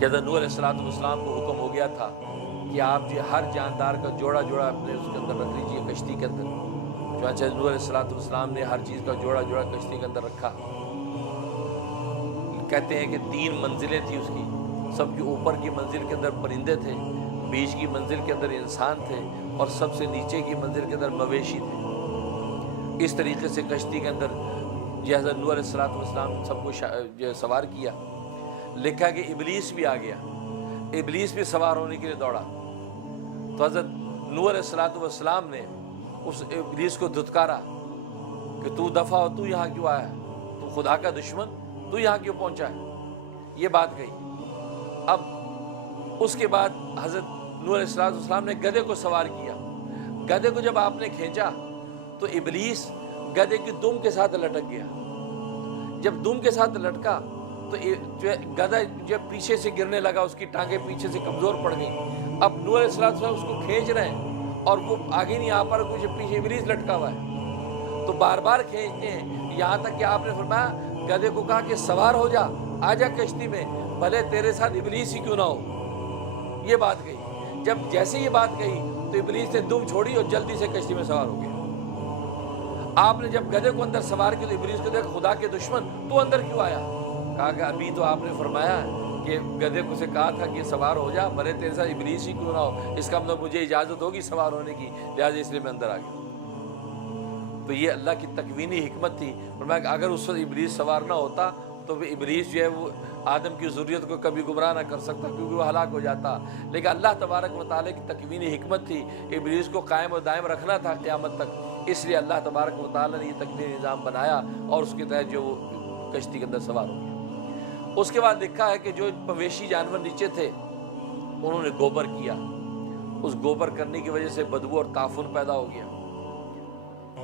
کہ حضرت نوح علیہ السلام کو حکم ہو گیا تھا کہ آپ جو ہر جاندار کا جوڑا جوڑا اپنے اس کے اندر رکھ لیجیے کشتی کے اندر۔ چنانچہ نوح علیہ السلام نے ہر چیز کا جوڑا جوڑا کشتی کے اندر رکھا۔ کہتے ہیں کہ 3 منزلیں تھیں اس کی، سب کی اوپر کی منزل کے اندر پرندے تھے، بیچ کی منزل کے اندر انسان تھے، اور سب سے نیچے کی منزل کے اندر مویشی تھے۔ اس طریقے سے کشتی کے اندر حضرت نوح علیہ السلام سب کو سوار کیا۔ لکھا کہ ابلیس بھی آ گیا، ابلیس بھی سوار ہونے کے لیے دوڑا۔ تو حضرت نوح علیہ السلام نے اس ابلیس کو دھتکارا کہ تو دفع ہو، تو یہاں کیوں آیا، تو خدا کا دشمن، تو یہاں کیوں پہنچا ہے، یہ بات کہی۔ اب اس کے بعد حضرت نوح علیہ السلام نے گدھے کو سوار کیا۔ گدھے کو جب آپ نے کھینچا تو ابلیس گدھے کی دم کے ساتھ لٹک گیا۔ جب دم کے ساتھ لٹکا تو گدھا جب پیچھے سے گرنے لگا، اس کی ٹانگیں پیچھے سے کمزور پڑ گئیں۔ اب نوح علیہ السلام اس کو کھینچ رہے ہیں اور وہ آگے نہیں آ پا رہا، کچھ پیچھے ابلیس لٹکا ہوا ہے، تو بار بار کھینچتے ہیں، یہاں تک کہ آپ نے فرمایا، گدھے کو کہا کہ سوار ہو جا، آ جا کشتی میں، بھلے تیرے ساتھ ابلیس ہی کیوں نہ ہو، یہ بات کہی۔ جب جیسے یہ بات کہی تو ابلیس نے دم چھوڑی اور جلدی سے کشتی میں سوار ہو گیا۔ آپ نے جب گدھے کو اندر سوار کیا تو ابلیس کو دیکھا، خدا کے دشمن تو اندر کیوں آیا؟ کہا کہ ابھی تو آپ نے فرمایا کہ گدھے کو سے کہا تھا کہ سوار ہو جا، بھلے تیرے ساتھ ابلیس ہی کیوں نہ ہو، اس کا مطلب مجھے اجازت ہوگی سوار ہونے کی، لہٰذا اس لیے میں اندر آ گیا۔ تو یہ اللہ کی تکوینی حکمت تھی۔ فرمایا کہ اگر اس وقت ابلیس سوار نہ ہوتا تو وہ ابلیس جو ہے وہ آدم کی ذریت کو کبھی گمراہ نہ کر سکتا، کیونکہ وہ ہلاک ہو جاتا۔ لیکن اللہ تبارک و تعالیٰ کی تکوینی حکمت تھی، ابلیس کو قائم و دائم رکھنا تھا قیامت تک، اس لیے اللہ تبارک و تعالیٰ نے یہ تکوینی نظام بنایا اور اس کے تحت جو وہ کشتی کے اندر سوار ہو گیا۔ اس کے بعد لکھا ہے کہ جو مویشی جانور نیچے تھے انہوں نے گوبر کیا، اس گوبر کرنے کی وجہ سے بدبو اور تعفن پیدا ہو گیا۔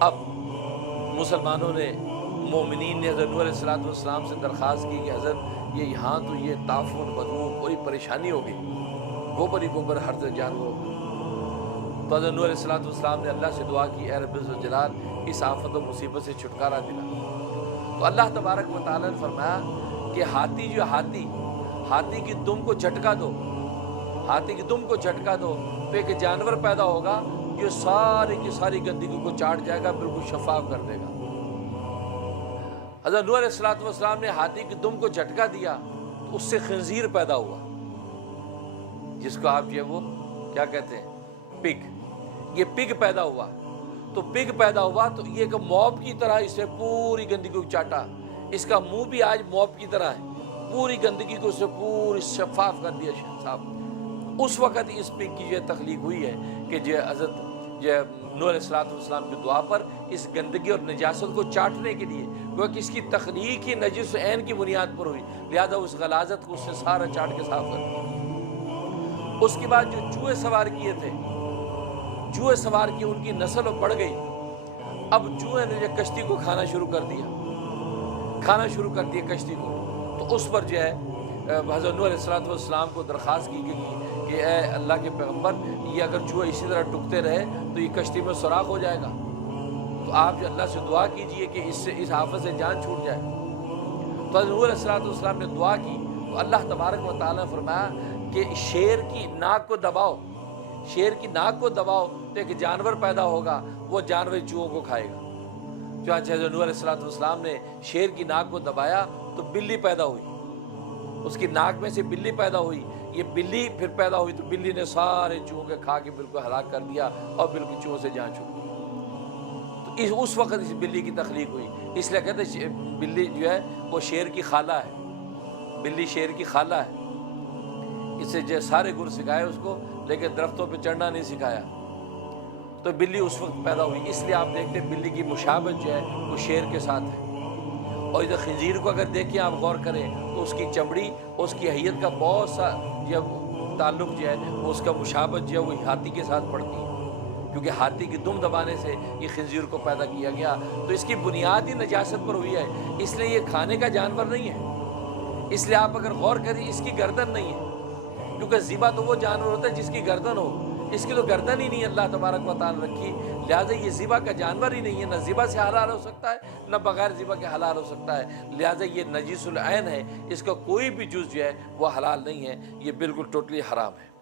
اب مسلمانوں نے، مومنین نے حضرت نوح علیہ السلام سے درخواست کی کہ حضرت یہاں تو یہ تعفن، بدبو، بڑی پریشانی ہو گئی، گوبر ہی گوبر ہر طرف جانور ہو گئے۔ تو حضرت نوح علیہ السلام نے اللہ سے دعا کی، اے رب الجلال اس آفت و مصیبت سے چھٹکارا دلا۔ تو اللہ تبارک و تعالیٰ نے فرمایا کہ ہاتھی کی دم کو جھٹکا دو، ہاتھی کی دم کو جھٹکا دو تو ایک جانور پیدا ہوگا جو ساری کی ساری گندگی کو چاٹ جائے گا، بالکل شفاف کر دے گا۔ حضرت نوح علیہ السلام نے ہاتھی کی دم کو جھٹکا دیا تو اس سے خنزیر پیدا ہوا، جس کو آپ جو ہے وہ کیا کہتے ہیں، پگ۔ یہ پگ پیدا ہوا، تو پگ پیدا ہوا تو یہ ایک موب کی طرح اس نے پوری گندگی کو چاٹا۔ اس کا منہ بھی آج موب کی طرح ہے، پوری گندگی کو اس نے پوری شفاف کر دیا، صاف۔ اس وقت اس پگ کی یہ تخلیق ہوئی ہے کہ جو حضرت نوح علیہ السلام کی دعا پر اس گندگی اور نجاست کو چاٹنے کے لیے، کیونکہ اس کی تخلیق ہی نجس عین کی بنیاد پر ہوئی، لہذا اس غلاظت کو اس نے سارا چاٹ کے صاف کر دیا۔ اس کے بعد جو چوہے سوار کیے تھے، چوہے سوار کیے، ان کی نسل بڑھ گئی۔ اب چوہے نے کشتی کو کھانا شروع کر دیا کشتی کو۔ تو اس پر جو ہے حضرت نوح علیہ السلام کو درخواست کی گئی کہ اے اللہ کے پیغمبر، یہ اگر چوہے اسی طرح ٹکتے رہے تو یہ کشتی میں سوراخ ہو جائے گا، تو آپ جو اللہ سے دعا کیجئے کہ اس آفت سے جان چھوٹ جائے۔ تو حضرت نوح علیہ السلام نے دعا کی تو اللہ تبارک و تعالیٰ نے فرمایا کہ شیر کی ناک کو دباؤ، شیر کی ناک کو دباؤ تو ایک جانور پیدا ہوگا، وہ جانور چوہوں کو کھائے گا۔ چنانچہ حضرت نوح علیہ السلام نے شیر کی ناک کو دبایا تو بلی پیدا ہوئی، اس کی ناک میں سے بلی پیدا ہوئی۔ یہ بلی پھر پیدا ہوئی تو بلی نے سارے چوہوں کے کھا کے بالکل ہلاک کر دیا اور بالکل چوہوں سے جان چھوٹ گئی۔ تو اس وقت اس بلی کی تخلیق ہوئی، اس لیے کہتے ہیں بلی جو ہے وہ شیر کی خالہ ہے، بلی شیر کی خالہ ہے۔ اسے جو سارے گر سکھائے اس کو، لیکن درختوں پہ چڑھنا نہیں سکھایا۔ تو بلی اس وقت پیدا ہوئی، اس لیے آپ دیکھتے ہیں بلی کی مشابہت جو ہے وہ شیر کے ساتھ ہے۔ اور ادھر خنزیر کو اگر دیکھیں آپ غور کریں تو اس کی چمڑی، اس کی حیت کا بہت سا جب تعلق جو ہے وہ اس کا مشابہت جو ہے وہ ہاتھی کے ساتھ پڑتی ہے، کیونکہ ہاتھی کی دم دبانے سے یہ خنزیر کو پیدا کیا گیا۔ تو اس کی بنیاد ہی نجاست پر ہوئی ہے، اس لیے یہ کھانے کا جانور نہیں ہے۔ اس لیے آپ اگر غور کریں اس کی گردن نہیں ہے، کیونکہ ذبح تو وہ جانور ہوتا ہے جس کی گردن ہو، اس کی تو گردن ہی نہیں اللہ تبارک و تعالی رکھی، لہٰذا یہ ذبح کا جانور ہی نہیں ہے، نہ ذبح سے حلال ہو سکتا ہے نہ بغیر ذبح کے حلال ہو سکتا ہے، لہٰذا یہ نجیس العین ہے، اس کا کوئی بھی جز جو ہے وہ حلال نہیں ہے، یہ بالکل ٹوٹلی حرام ہے۔